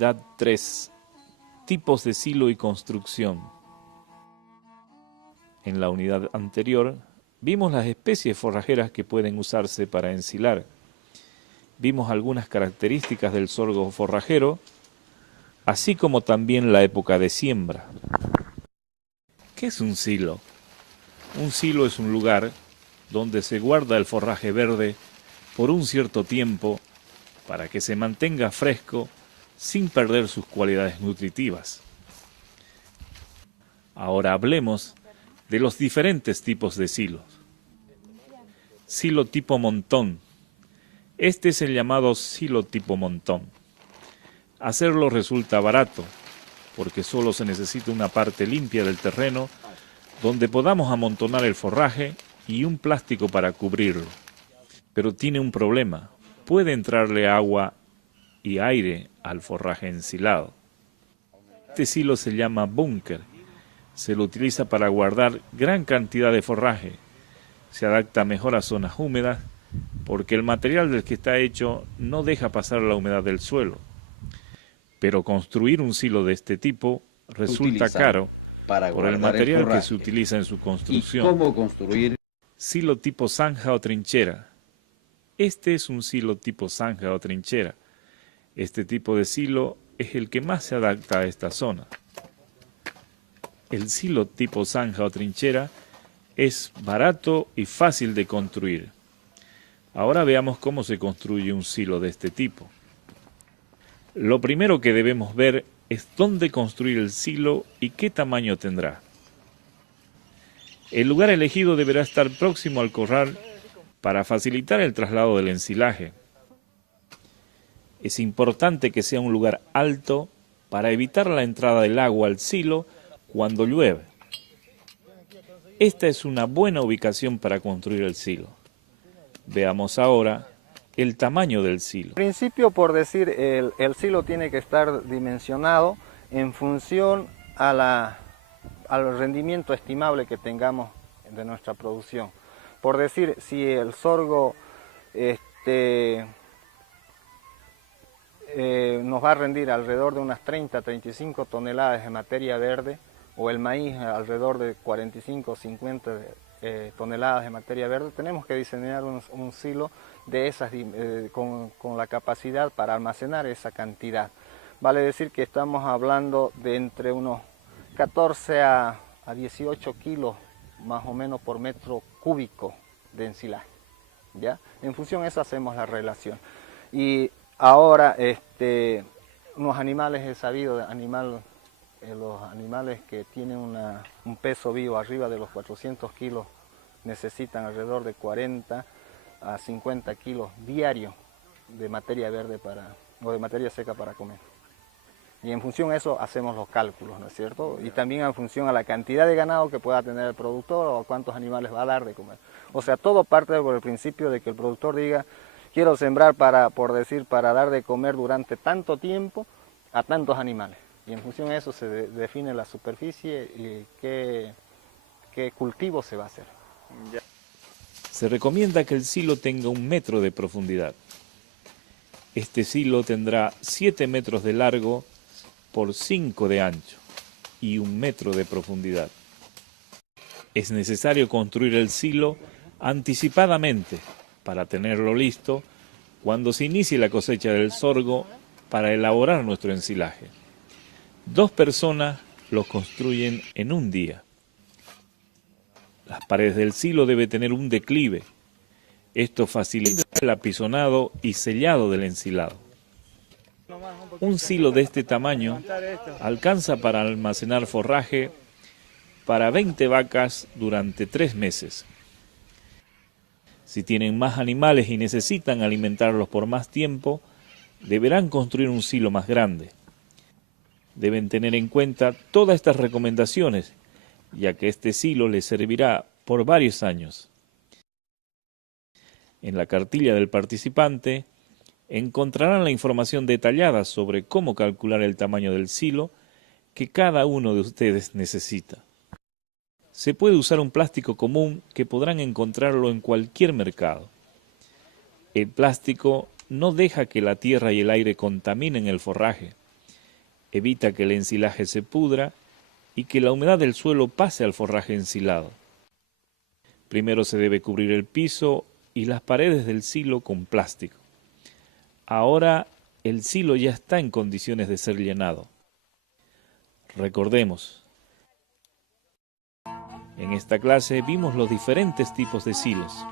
Unidad 3. Tipos de silo y construcción. En la unidad anterior vimos las especies forrajeras que pueden usarse para ensilar. Vimos algunas características del sorgo forrajero, así como también la época de siembra. ¿Qué es un silo? Un silo es un lugar donde se guarda el forraje verde por un cierto tiempo para que se mantenga fresco sin perder sus cualidades nutritivas. Ahora hablemos de los diferentes tipos de silos. Silo tipo montón. Este es el llamado silo tipo montón. Hacerlo resulta barato, porque solo se necesita una parte limpia del terreno donde podamos amontonar el forraje y un plástico para cubrirlo. Pero tiene un problema. Puede entrarle agua y aire al forraje ensilado. Este silo se llama búnker. Se lo utiliza para guardar gran cantidad de forraje. Se adapta mejor a zonas húmedas porque el material del que está hecho no deja pasar la humedad del suelo. Pero construir un silo de este tipo resulta caro por el material que se utiliza en su construcción. ¿Y cómo construir? Silo tipo zanja o trinchera. Este es un silo tipo zanja o trinchera. Este tipo de silo es el que más se adapta a esta zona. El silo tipo zanja o trinchera es barato y fácil de construir. Ahora veamos cómo se construye un silo de este tipo. Lo primero que debemos ver es dónde construir el silo y qué tamaño tendrá. El lugar elegido deberá estar próximo al corral para facilitar el traslado del ensilaje. Es importante que sea un lugar alto para evitar la entrada del agua al silo cuando llueve. Esta es una buena ubicación para construir el silo. Veamos ahora el tamaño del silo. En principio, por decir, el silo tiene que estar dimensionado en función al rendimiento estimable que tengamos de nuestra producción. Por decir, si el sorgo nos va a rendir alrededor de unas 30-35 toneladas de materia verde, o el maíz alrededor de 45-50 toneladas de materia verde, tenemos que diseñar un silo de esas, con la capacidad para almacenar esa cantidad. Vale decir que estamos hablando de entre unos 14 a 18 kilos más o menos por metro cúbico de ensilaje, ¿ya? En función de eso hacemos la relación. Y ahora, unos animales, he sabido, los animales que tienen un peso vivo arriba de los 400 kilos necesitan alrededor de 40 a 50 kilos diarios de materia verde o de materia seca para comer. Y en función de eso hacemos los cálculos, ¿no es cierto? Y también en función a la cantidad de ganado que pueda tener el productor o cuántos animales va a dar de comer. O sea, todo parte por el principio de que el productor diga: quiero sembrar para dar de comer durante tanto tiempo a tantos animales. Y en función de eso se define la superficie y qué cultivo se va a hacer. Se recomienda que el silo tenga 1 metro de profundidad. Este silo tendrá 7 metros de largo por 5 de ancho y 1 metro de profundidad. Es necesario construir el silo anticipadamente para tenerlo listo cuando se inicie la cosecha del sorgo para elaborar nuestro ensilaje. 2 personas lo construyen en un día. Las paredes del silo deben tener un declive. Esto facilita el apisonado y sellado del ensilado. Un silo de este tamaño alcanza para almacenar forraje para 20 vacas durante 3 meses. Si tienen más animales y necesitan alimentarlos por más tiempo, deberán construir un silo más grande. Deben tener en cuenta todas estas recomendaciones, ya que este silo les servirá por varios años. En la cartilla del participante encontrarán la información detallada sobre cómo calcular el tamaño del silo que cada uno de ustedes necesita. Se puede usar un plástico común que podrán encontrarlo en cualquier mercado. El plástico no deja que la tierra y el aire contaminen el forraje, Evita que el ensilaje se pudra y que la humedad del suelo pase al forraje ensilado. Primero se debe cubrir el piso y las paredes del silo con plástico. Ahora el silo ya está en condiciones de ser llenado. Recordemos, en esta clase vimos los diferentes tipos de silos,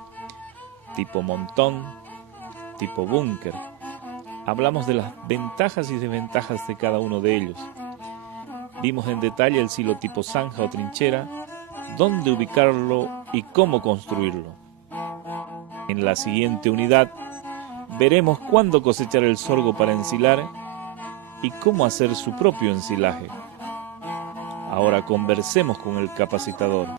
tipo montón, tipo búnker. Hablamos de las ventajas y desventajas de cada uno de ellos. Vimos en detalle el silo tipo zanja o trinchera, dónde ubicarlo y cómo construirlo. En la siguiente unidad veremos cuándo cosechar el sorgo para ensilar y cómo hacer su propio ensilaje. Ahora conversemos con el capacitador.